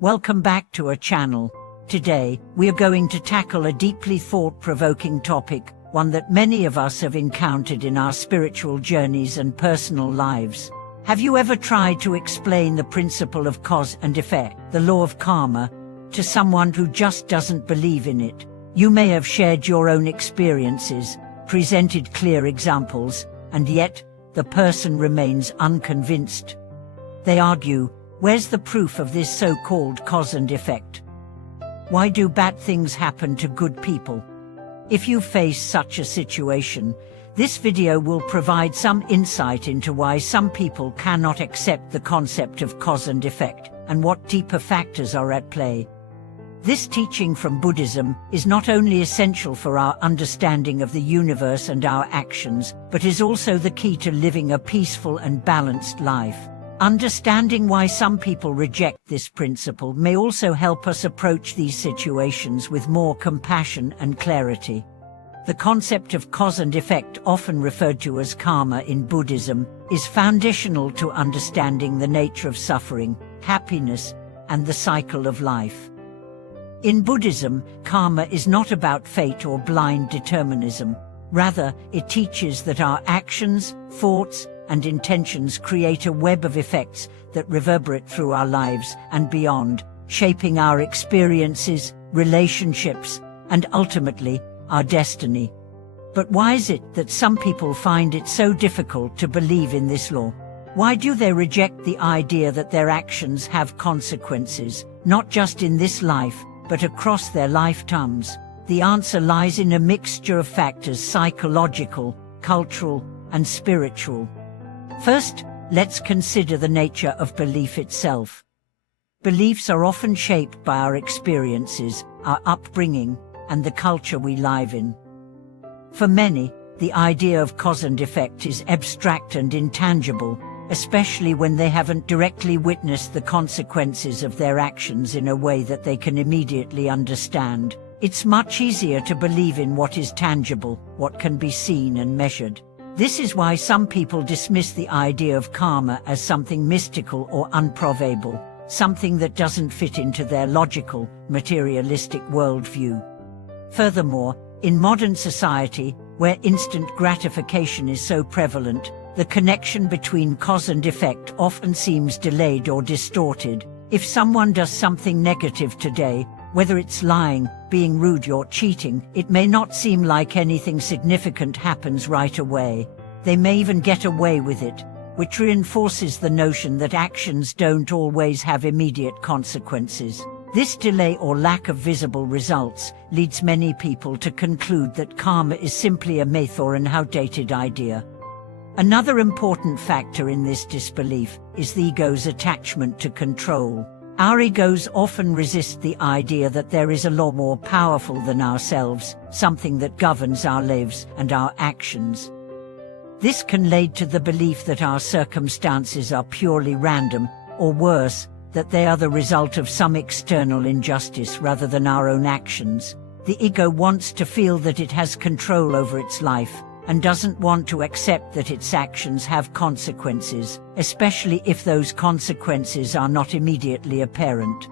Welcome back to our channel. Today, we are going to tackle a deeply thought-provoking topic, one that many of us have encountered in our spiritual journeys and personal lives. Have you ever tried to explain the principle of cause and effect, the law of karma, to someone who just doesn't believe in it? You may have shared your own experiences, presented clear examples, and yet, the person remains unconvinced. They argue, where's the proof of this so-called cause and effect? Why do bad things happen to good people? If you face such a situation, this video will provide some insight into why some people cannot accept the concept of cause and effect, and what deeper factors are at play. This teaching from Buddhism is not only essential for our understanding of the universe and our actions, but is also the key to living a peaceful and balanced life. Understanding why some people reject this principle may also help us approach these situations with more compassion and clarity. The concept of cause and effect, often referred to as karma in Buddhism, is foundational to understanding the nature of suffering, happiness, and the cycle of life. In Buddhism, karma is not about fate or blind determinism. Rather, it teaches that our actions, thoughts, and intentions create a web of effects that reverberate through our lives and beyond, shaping our experiences, relationships, and ultimately, our destiny. But why is it that some people find it so difficult to believe in this law? Why do they reject the idea that their actions have consequences, not just in this life, but across their lifetimes? The answer lies in a mixture of factors: psychological, cultural, and spiritual. First, let's consider the nature of belief itself. Beliefs are often shaped by our experiences, our upbringing, and the culture we live in. For many, the idea of cause and effect is abstract and intangible, especially when they haven't directly witnessed the consequences of their actions in a way that they can immediately understand. It's much easier to believe in what is tangible, what can be seen and measured. This is why some people dismiss the idea of karma as something mystical or unprovable, something that doesn't fit into their logical, materialistic worldview. Furthermore, in modern society, where instant gratification is so prevalent, the connection between cause and effect often seems delayed or distorted. If someone does something negative today, whether it's lying, being rude, or cheating, it may not seem like anything significant happens right away. They may even get away with it, which reinforces the notion that actions don't always have immediate consequences. This delay or lack of visible results leads many people to conclude that karma is simply a myth or an outdated idea. Another important factor in this disbelief is the ego's attachment to control. Our egos often resist the idea that there is a law more powerful than ourselves, something that governs our lives and our actions. This can lead to the belief that our circumstances are purely random, or worse, that they are the result of some external injustice rather than our own actions. The ego wants to feel that it has control over its life, and doesn't want to accept that its actions have consequences, especially if those consequences are not immediately apparent.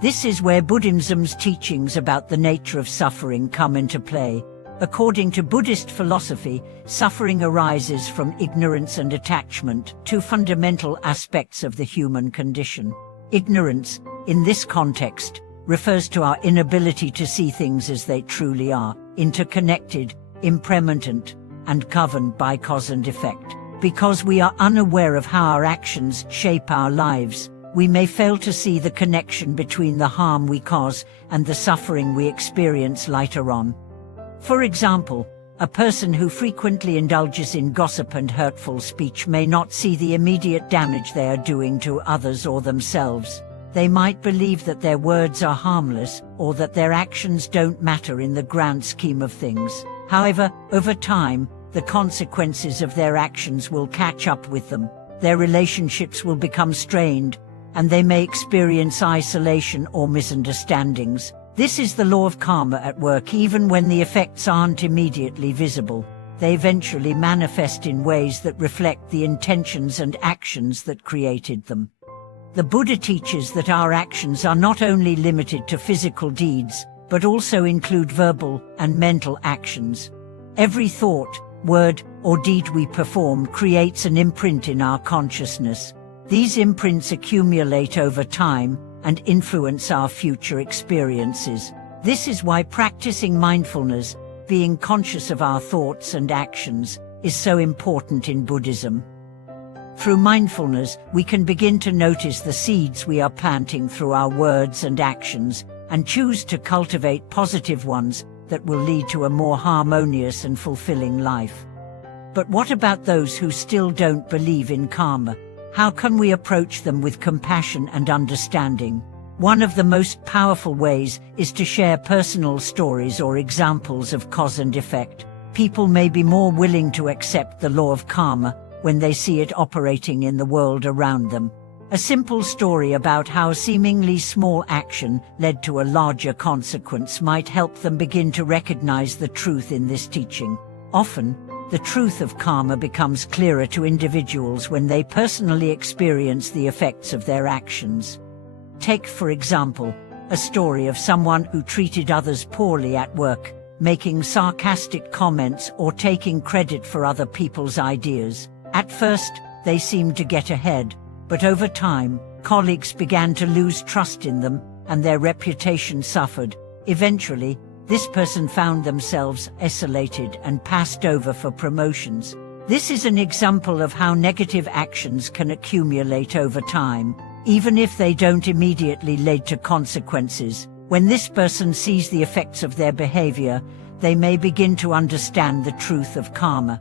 This is where Buddhism's teachings about the nature of suffering come into play. According to Buddhist philosophy, suffering arises from ignorance and attachment, two fundamental aspects of the human condition. Ignorance, in this context, refers to our inability to see things as they truly are, interconnected, impermanent, and governed by cause and effect. Because we are unaware of how our actions shape our lives, we may fail to see the connection between the harm we cause and the suffering we experience later on. For example, a person who frequently indulges in gossip and hurtful speech may not see the immediate damage they are doing to others or themselves. They might believe that their words are harmless, or that their actions don't matter in the grand scheme of things. However, over time, the consequences of their actions will catch up with them. Their relationships will become strained, and they may experience isolation or misunderstandings. This is the law of karma at work. Even when the effects aren't immediately visible, they eventually manifest in ways that reflect the intentions and actions that created them. The Buddha teaches that our actions are not only limited to physical deeds, but also include verbal and mental actions. Every thought, word, or deed we perform creates an imprint in our consciousness. These imprints accumulate over time and influence our future experiences. This is why practicing mindfulness, being conscious of our thoughts and actions, is so important in Buddhism. Through mindfulness, we can begin to notice the seeds we are planting through our words and actions, and choose to cultivate positive ones that will lead to a more harmonious and fulfilling life. But what about those who still don't believe in karma? How can we approach them with compassion and understanding? One of the most powerful ways is to share personal stories or examples of cause and effect. People may be more willing to accept the law of karma when they see it operating in the world around them. A simple story about how seemingly small action led to a larger consequence might help them begin to recognize the truth in this teaching. Often, the truth of karma becomes clearer to individuals when they personally experience the effects of their actions. Take, for example, a story of someone who treated others poorly at work, making sarcastic comments or taking credit for other people's ideas. At first, they seemed to get ahead, but over time, colleagues began to lose trust in them, and their reputation suffered. Eventually, this person found themselves isolated and passed over for promotions. This is an example of how negative actions can accumulate over time, even if they don't immediately lead to consequences. When this person sees the effects of their behavior, they may begin to understand the truth of karma.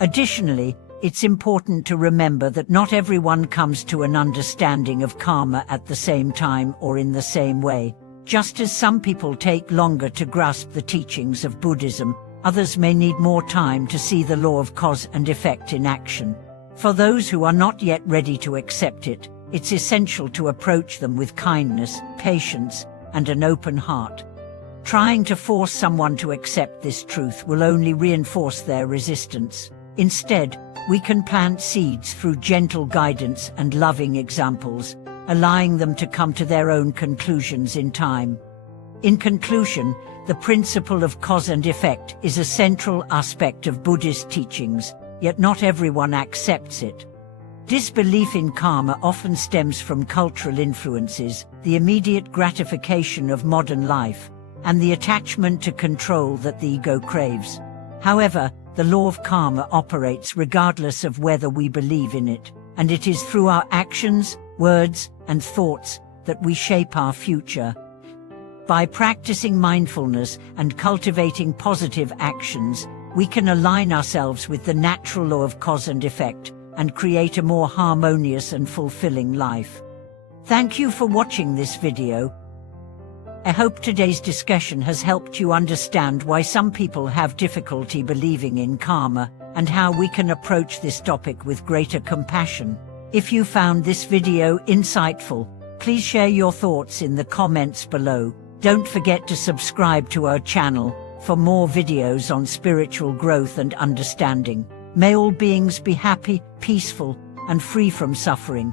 Additionally, it's important to remember that not everyone comes to an understanding of karma at the same time or in the same way. Just as some people take longer to grasp the teachings of Buddhism, others may need more time to see the law of cause and effect in action. For those who are not yet ready to accept it, it's essential to approach them with kindness, patience, and an open heart. Trying to force someone to accept this truth will only reinforce their resistance. Instead, we can plant seeds through gentle guidance and loving examples, allowing them to come to their own conclusions in time. In conclusion, the principle of cause and effect is a central aspect of Buddhist teachings, yet not everyone accepts it. Disbelief in karma often stems from cultural influences, the immediate gratification of modern life, and the attachment to control that the ego craves. However, the law of karma operates regardless of whether we believe in it, and it is through our actions, words, and thoughts that we shape our future. By practicing mindfulness and cultivating positive actions, we can align ourselves with the natural law of cause and effect and create a more harmonious and fulfilling life. Thank you for watching this video. I hope today's discussion has helped you understand why some people have difficulty believing in karma, and how we can approach this topic with greater compassion. If you found this video insightful, please share your thoughts in the comments below. Don't forget to subscribe to our channel for more videos on spiritual growth and understanding. May all beings be happy, peaceful, and free from suffering.